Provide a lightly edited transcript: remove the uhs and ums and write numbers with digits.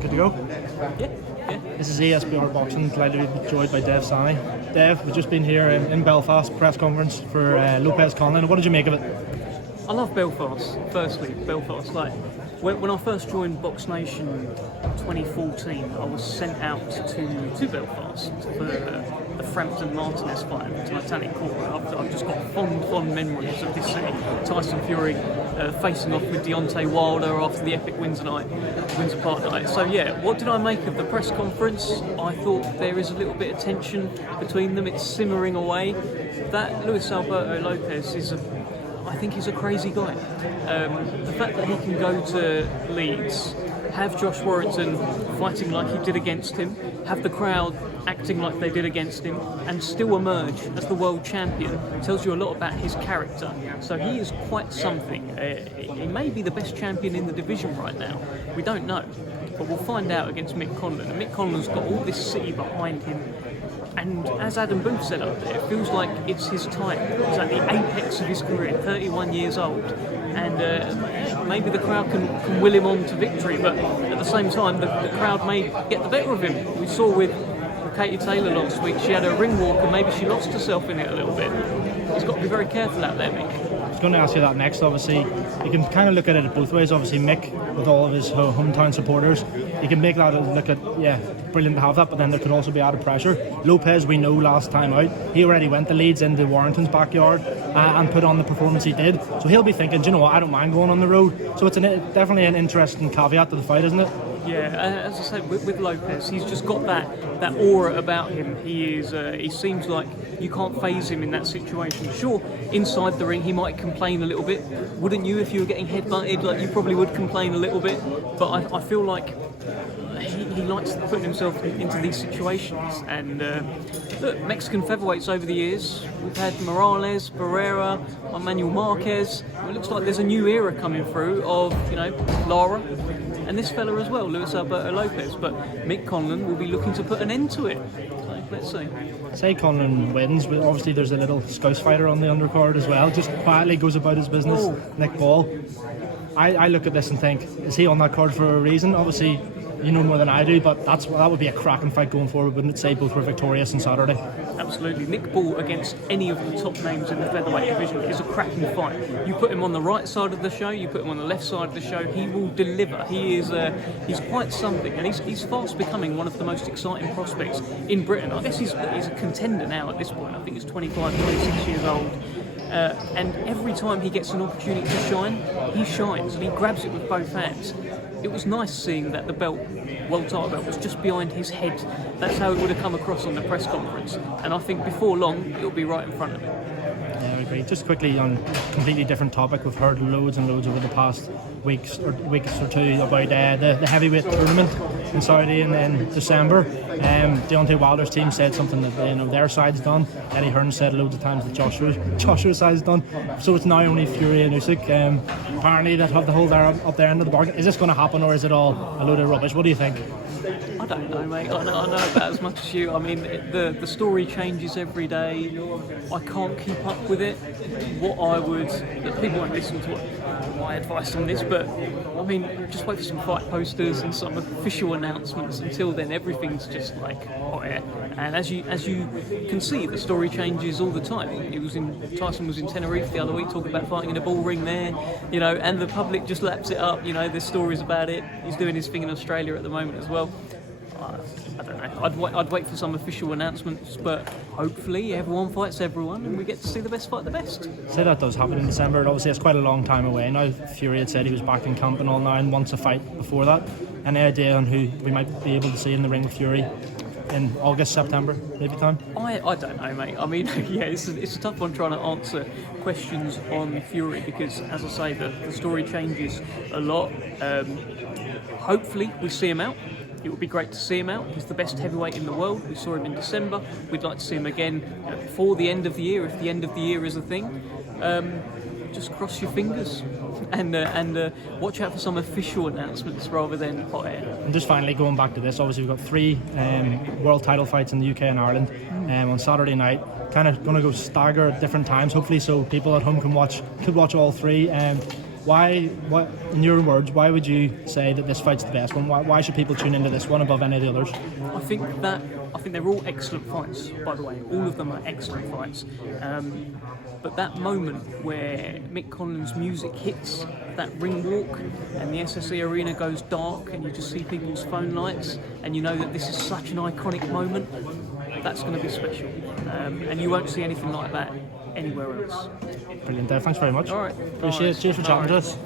Good to go? Yeah. This is ESBR Boxing, delighted to be joined by Dev Sahni. Dev, we've just been here in Belfast, press conference for Lopez Conlan. What did you make of it? I love Belfast, firstly, Belfast. Like, when I first joined Box Nation 2014, I was sent out to Belfast for the Frampton Martinez fight at Titanic Court. I've just got fond memories of this city. Tyson Fury facing off with Deontay Wilder after the epic Windsor Park night. So yeah, what did I make of the press conference? I thought there is a little bit of tension between them. It's simmering away. That Luis Alberto Lopez I think he's a crazy guy. The fact that he can go to Leeds, have Josh Warrington fighting like he did against him, have the crowd acting like they did against him, and still emerge as the world champion tells you a lot about his character. So he is quite something. He may be the best champion in the division right now. We don't know, but we'll find out against Mick Conlan. And Mick Conlan's got all this city behind him. And as Adam Booth said up there, it feels like it's his time. He's at the apex of his career, 31 years old. And maybe the crowd can will him on to victory, but at the same time, the crowd may get the better of him. We saw with Katie Taylor last week, she had a ring walk and maybe she lost herself in it a little bit. He's got to be very careful out there, Mick. I was going to ask you that next. Obviously, you can kind of look at it both ways. Obviously, Mick, with all of his hometown supporters, you can make that look at, brilliant to have that, but then there could also be added pressure. Lopez, we know last time out, he already went the Leeds into Warrington's backyard and put on the performance he did. So he'll be thinking, do you know what, I don't mind going on the road. So it's definitely an interesting caveat to the fight, isn't it? Yeah, as I said, with Lopez, he's just got that aura about him. He seems like you can't faze him in that situation. Sure, inside the ring he might complain a little bit. Wouldn't you if you were getting headbutted? Like, you probably would complain a little bit. But I feel like he likes putting himself into these situations. And look, Mexican featherweights over the years, we've had Morales, Pereira, Manuel Marquez. It looks like there's a new era coming through of, Lara. And this fella as well, Luis Alberto Lopez. But Mick Conlan will be looking to put an end to it. So let's see. Say Conlan wins, but obviously there's a little Scouse fighter on the undercard as well. Just quietly goes about his business. Nick Ball. I look at this and think, is he on that card for a reason? Obviously, you know more than I do, but that would be a cracking fight going forward, wouldn't it? Say both were victorious on Saturday. Absolutely. Nick Ball against any of the top names in the featherweight division is a cracking fight. You put him on the right side of the show, you put him on the left side of the show, he will deliver. He's quite something, and he's fast becoming one of the most exciting prospects in Britain. I guess he's a contender now at this point. I think he's 25, 26 years old. And every time he gets an opportunity to shine, he shines and he grabs it with both hands. It was nice seeing that the world title belt was just behind his head. That's how it would have come across on the press conference. And I think before long, it'll be right in front of him. Yeah, I agree. Just quickly on a completely different topic, we've heard loads and loads over the past weeks or two about the heavyweight tournament in Saudi in December. Deontay Wilder's team said something that their side's done. Eddie Hearn said loads of times that Joshua's side's done. So it's now only Fury and Usyk apparently that have the whole up their end of the bargain. Is this going to happen, or is it all a load of rubbish? What do you think? I don't know, mate. I know about as much as you. I mean, the story changes every day. I can't keep up with it. People won't listen to my advice on this, but I mean, just wait for some fight posters and some official announcements. Until then, everything's just like hot air. And as you can see, the story changes all the time. Tyson was in Tenerife the other week talking about fighting in a bull ring there, and the public just laps it up. There's stories about it. He's doing his thing in Australia at the moment as well. I don't know. I'd wait for some official announcements, but hopefully everyone fights everyone and we get to see the best fight the best. Say that does happen in December. Obviously, it's quite a long time away now. Fury had said he was back in camp and all now and wants a fight before that. Any idea on who we might be able to see in the ring with Fury in August, September, maybe time? I don't know, mate. I mean, yeah, it's a tough one trying to answer questions on Fury because, as I say, the story changes a lot. Hopefully, we see him out. It would be great to see him out. He's the best heavyweight in the world. We saw him in December. We'd like to see him again before the end of the year, if the end of the year is a thing. Just cross your fingers and watch out for some official announcements rather than hot air. And just finally going back to this, obviously we've got 3 world title fights in the UK and Ireland on Saturday night. Kind of going to go stagger at different times, hopefully, so people at home could watch all 3. What, in your words, why would you say that this fight's the best one? Why should people tune into this one above any of the others? I think they're all excellent fights, by the way. All of them are excellent fights. But that moment where Mick Conlan's music hits, that ring walk, and the SSE arena goes dark, and you just see people's phone lights, and you know that this is such an iconic moment, that's going to be special. And you won't see anything like that anywhere else. Brilliant, Dave. Thanks very much. All right. Appreciate it. Cheers for chatting to us.